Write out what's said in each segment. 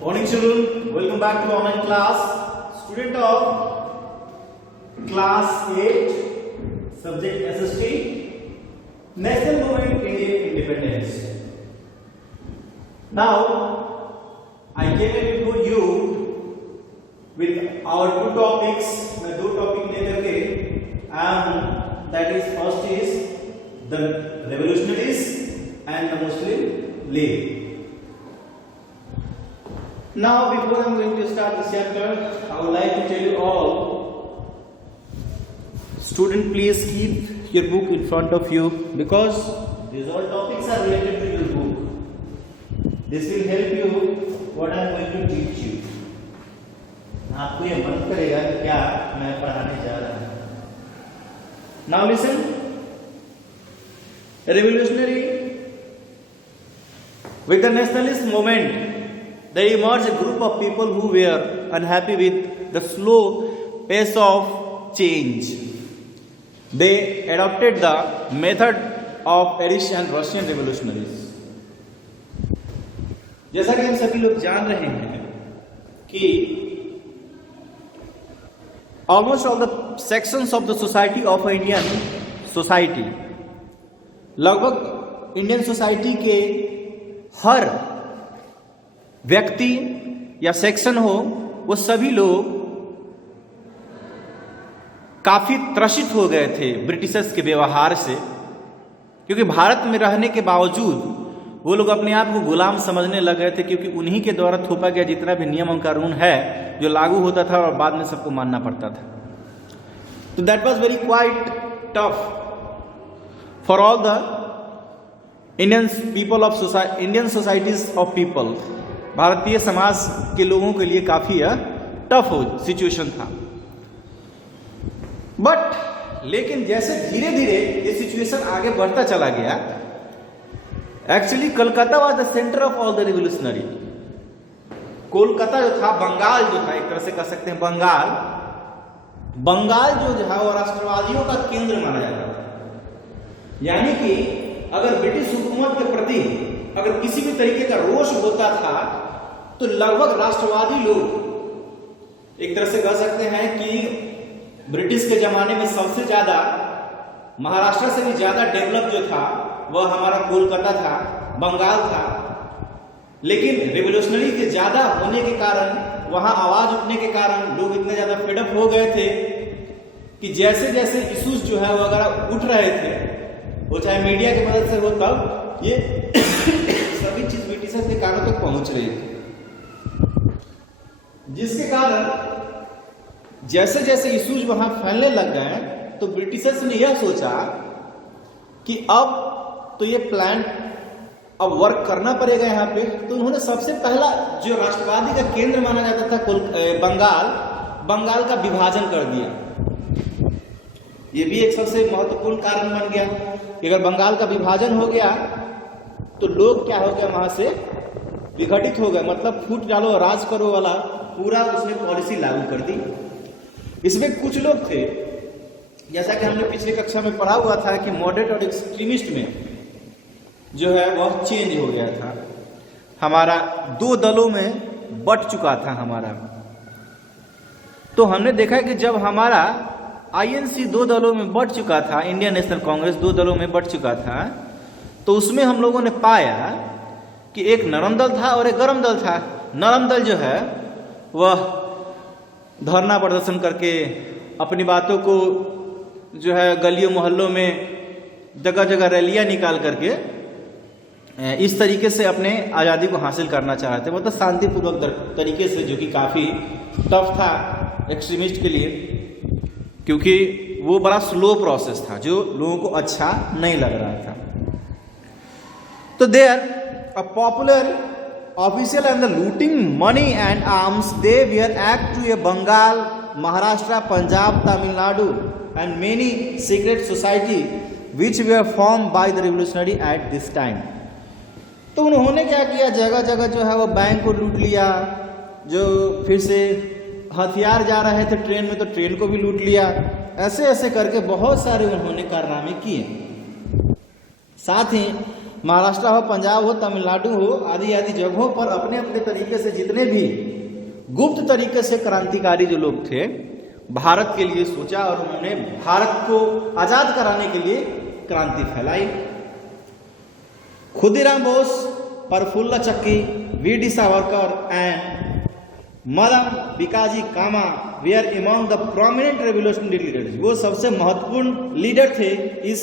Morning children, welcome back to online class. Student of class 8, subject SST, National Movement Indian Independence. Now, I came before you with our two topics. मैं दो topic लेकर के and that is first is the revolutionaries and the Muslim League. Now, before I'm going to start this chapter, I would like to tell you all, student, please keep your book in front of you because these all topics are related to your book. This will help you what I'm going to teach you. आपको ये मन करेगा कि क्या मैं पढ़ाने जा रहा हूँ. Now listen. Revolutionary with the nationalist movement. There emerged a group of people who were unhappy with the slow pace of change. They adopted the method of Irish and Russian revolutionaries. जैसा कि हम सभी लोग जान रहे हैं कि almost all the sections of the society of Indian society, लगभग इंडियन सोसाइटी के हर व्यक्ति या सेक्शन हो, वो सभी लोग काफी त्रसित हो गए थे ब्रिटिशर्स के व्यवहार से, क्योंकि भारत में रहने के बावजूद वो लोग अपने आप को गुलाम समझने लग गए थे, क्योंकि उन्हीं के द्वारा थोपा गया जितना भी नियम और कानून है जो लागू होता था और बाद में सबको मानना पड़ता था. तो that was very quite tough for all the Indian people of Indian societies of people. Bharatiya Samaj के लोगों के लिए काफी टफ सिचुएशन था. बट लेकिन जैसे धीरे धीरे ये सिचुएशन आगे बढ़ता चला गया, actually Kolkata was the centre of all the revolutionary. Kolkata जो था, बंगाल जो था, एक तरह से कह सकते हैं बंगाल जो है वो राष्ट्रवादियों का केंद्र माना जाता था. यानी कि अगर ब्रिटिश हुकूमत के प्रति अगर किसी भी तरीके का रोष होता था तो लगभग राष्ट्रवादी लोग, एक तरह से कह सकते हैं कि ब्रिटिश के जमाने में सबसे ज्यादा, महाराष्ट्र से भी ज्यादा डेवलप जो था वह हमारा कोलकाता था, बंगाल था. लेकिन रिवोल्यूशनरी के ज्यादा होने के कारण, वहां आवाज उठने के कारण लोग इतने ज्यादा फेडअप हो गए थे कि जैसे जैसे इश्यूज जो है वो अगर उठ रहे थे, वो चाहे मीडिया की मदद से हो, तब ये सभी चीज ब्रिटिशर्स के कानों तक पहुंच रही थी, जिसके कारण जैसे जैसे इश्यूज वहां फैलने लग गए तो ब्रिटिशर्स ने यह सोचा कि अब तो ये प्लान अब वर्क करना पड़ेगा यहाँ पे. तो उन्होंने सबसे पहला जो राष्ट्रवादी का केंद्र माना जाता था बंगाल का विभाजन कर दिया. ये भी एक सबसे महत्वपूर्ण कारण बन गया कि अगर बंगाल का विभाजन हो गया तो लोग क्या हो गया, वहां से विघटित हो गए. मतलब फूट डालो राज करो वाला पूरा उसने पॉलिसी लागू कर दी. इसमें कुछ लोग थे, जैसा कि हमने पिछली कक्षा में पढ़ा हुआ था कि मॉडरेट और एक्सट्रीमिस्ट में जो है वह चेंज हो गया था. हमारा दो दलों में बट चुका था हमारा. तो हमने देखा कि जब हमारा आईएनसी दो दलों में बट चुका था, इंडियन नेशनल कांग्रेस दो दलों में बट चुका था, तो उसमें हम लोगों ने पाया कि एक नरम दल था और एक गरम दल था. नरम दल जो है वह धरना प्रदर्शन करके अपनी बातों को जो है गलियों मोहल्लों में जगह जगह रैलियां निकाल करके इस तरीके से अपने आज़ादी को हासिल करना चाह रहे थे, मतलब शांतिपूर्वक तरीके से, जो कि काफ़ी टफ था एक्सट्रीमिस्ट के लिए, क्योंकि वो बड़ा स्लो प्रोसेस था जो लोगों को अच्छा नहीं लग रहा था. तो there a popular official and the looting money and arms, they were act to a Bengal, Maharashtra, Punjab, Tamil Nadu and many secret society which were formed by the revolutionary at this time. तो उन्होंने क्या किया, जगह जगह जो है वो bank को लूट लिया, जो फिर से हथियार जा रहे थे ट्रेन में तो ट्रेन को भी लूट लिया. ऐसे ऐसे करके बहुत सारे उन्होंने कारनामे किए. साथ ही महाराष्ट्र हो, पंजाब हो, तमिलनाडु हो, आदि आदि जगहों पर अपने अपने तरीके से जितने भी गुप्त तरीके से क्रांतिकारी जो लोग थे भारत के लिए सोचा और उन्होंने भारत को आजाद कराने के लिए क्रांति फैलाई। Khudiram Bose, Prafulla Chaki, V D. Savarkar and Madan Bhikaji Cama were among the prominent revolutionary leaders. वो सबसे महत्वपूर्ण लीडर थे इस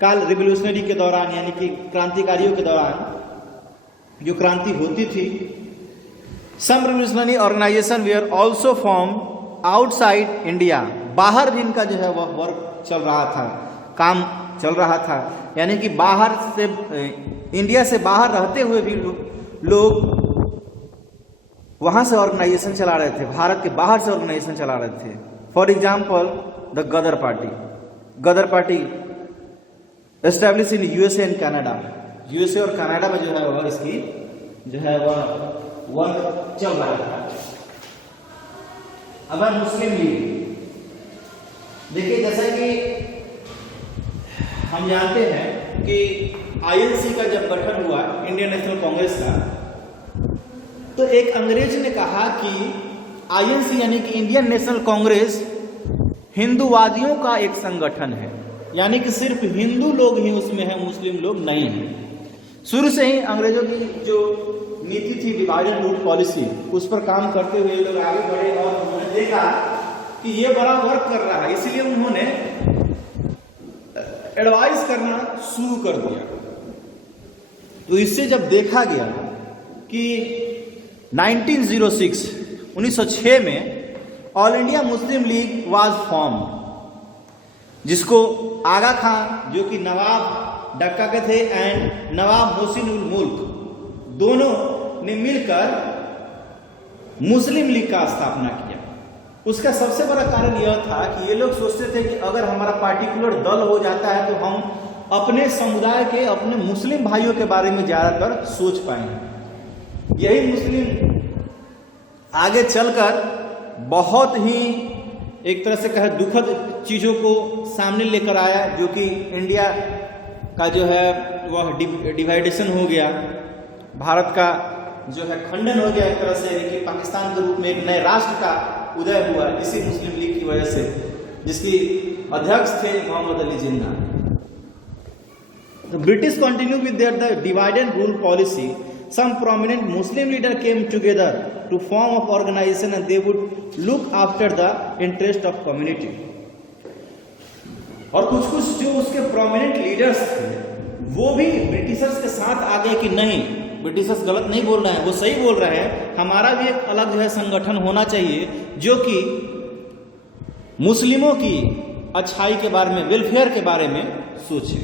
काल रिवोल्यूशनरी के दौरान, यानी कि क्रांतिकारियों के दौरान जो क्रांति होती थी। Some revolutionary organisation were also form outside India. बाहर भी इनका जो है वह वर्क चल रहा था, काम चल रहा था, यानी कि बाहर से, इंडिया से बाहर रहते हुए भी लोग वहां से ऑर्गेनाइजेशन चला रहे थे, भारत के बाहर से ऑर्गेनाइजेशन चला रहे थे। For example the Ghadar party. Ghadar party establish in USA and Canada. USA और कनाडा में जो है वह इसकी जो है वह वर्क चल रहा था। अब मुस्लिम लीग, देखिए जैसा कि हम जानते हैं कि आईएनसी का जब गठन हुआ, इंडियन नेशनल कांग्रेस का, तो एक अंग्रेज ने कहा कि आईएनसी यानी कि इंडियन नेशनल कांग्रेस हिंदूवादियों का एक संगठन है, यानी कि सिर्फ हिंदू लोग ही उसमें हैं, मुस्लिम लोग नहीं हैं। शुरू से ही अंग्रेजों की जो नीति थी डिवाइड एंड रूल पॉलिसी, उस पर काम करते हुए लोग आगे बढ़े और उन्होंने देखा कि ये बड़ा वर्क कर रहा है, इसलिए उन्होंने एडवाइस करना शुरू कर दिया। तो इससे जब देखा गया कि 1906 में all India Muslim league was form, जिसको आगा खान जो कि नवाब डक्का के थे एंड नवाब मोहसिन उल मुल्क दोनों ने मिलकर मुस्लिम लीग का स्थापना किया। उसका सबसे बड़ा कारण यह था कि ये लोग सोचते थे कि अगर हमारा पार्टिकुलर दल हो जाता है तो हम अपने समुदाय के, अपने मुस्लिम भाइयों के बारे में ज़्यादातर सोच पाएंगे। यही मुस्लिम आगे चलकर बहुत ही एक तरह से कहे दुखद चीज़ों को सामने लेकर आया, जो कि इंडिया का जो है वह डिवाइडेशन हो गया, भारत का जो है खंडन हो गया एक तरह से, कि पाकिस्तान के रूप में एक नए राष्ट्र का उदय हुआ इसी मुस्लिम लीग की वजह से, जिसकी अध्यक्ष थे Mohammad Ali Jinnah. The British continue with their divide and rule policy. Some prominent Muslim leaders came together to form an organization and they would look after the interest of community. और कुछ कुछ जो उसके प्रोमिनेंट लीडर्स थे वो भी ब्रिटिशर्स के साथ आ गए कि नहीं, ब्रिटिशर्स गलत नहीं बोल रहे हैं, वो सही बोल रहे हैं, हमारा भी एक अलग जो है संगठन होना चाहिए जो कि मुस्लिमों की अच्छाई के बारे में, वेलफेयर के बारे में सोचे।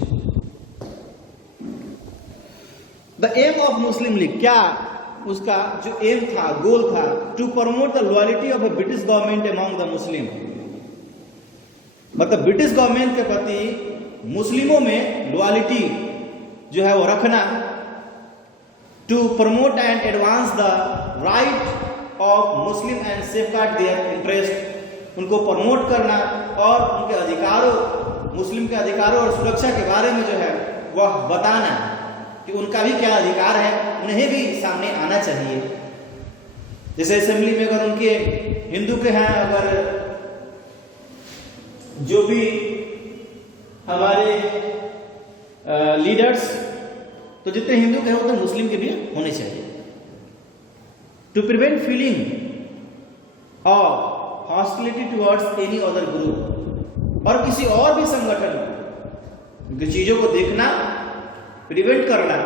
The aim of Muslim league, क्या उसका जो एम था, गोल था, to promote the loyalty of the British government among the Muslim, मतलब ब्रिटिश गवर्नमेंट के प्रति मुस्लिमों में लॉयल्टी जो है वो रखना, to promote and advance the right of Muslim and safeguard their interest, उनको प्रमोट करना और उनके अधिकारों, मुस्लिम के अधिकारों और सुरक्षा के बारे में जो है वह बताना कि उनका भी क्या अधिकार है, उन्हें भी सामने आना चाहिए। जैसे असेंबली में अगर उनके हिंदू के हैं, अगर जो भी हमारे लीडर्स, तो जितने हिंदू के हैं उतने मुस्लिम के भी होने चाहिए। To prevent feeling of hostility towards any other group, और किसी और भी संगठन की चीजों को देखना, प्रिवेंट करना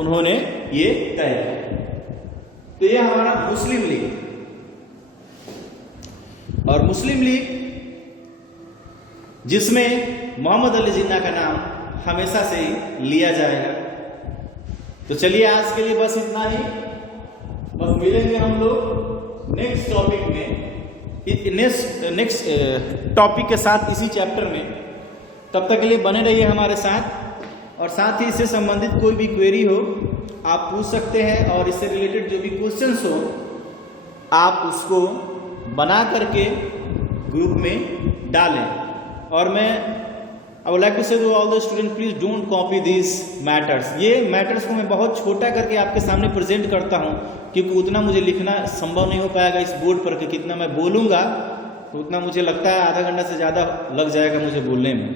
उन्होंने ये तय किया। तो ये हमारा मुस्लिम लीग, और मुस्लिम लीग जिसमें मोहम्मद अली जिन्ना का नाम हमेशा से ही लिया जाएगा। तो चलिए आज के लिए बस इतना ही, बस मिलेंगे हम लोग नेक्स्ट टॉपिक में, नेक्स्ट टॉपिक के साथ इसी चैप्टर में। तब तक के लिए बने रहिए हमारे साथ, और साथ ही इससे संबंधित कोई भी क्वेरी हो आप पूछ सकते हैं, और इससे रिलेटेड जो भी क्वेश्चंस हो आप उसको बना करके ग्रुप में डालें। और मैं I would like to say to all the student please don't copy this matters. ये मैटर्स को मैं बहुत छोटा करके आपके सामने प्रेजेंट करता हूँ, क्योंकि उतना मुझे लिखना संभव नहीं हो पाएगा इस बोर्ड पर कि कितना मैं बोलूँगा, तो उतना मुझे लगता है आधा घंटा से ज़्यादा लग जाएगा मुझे बोलने में।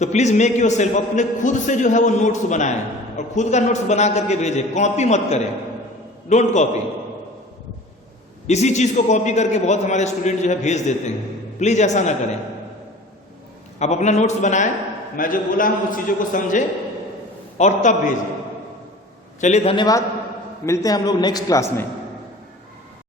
तो प्लीज़ मेक योर सेल्फ, अपने खुद से जो है वो नोट्स बनाएं और खुद का नोट्स बना करके भेजें, कॉपी मत करें, डोंट कॉपी। इसी चीज़ को कॉपी करके बहुत हमारे स्टूडेंट जो है भेज देते हैं, प्लीज़ ऐसा ना करें। आप अपना नोट्स बनाएं, मैं जो बोला हूं उस चीज़ों को समझें और तब भेजें। चलिए धन्यवाद, मिलते हैं हम लोग नेक्स्ट क्लास में।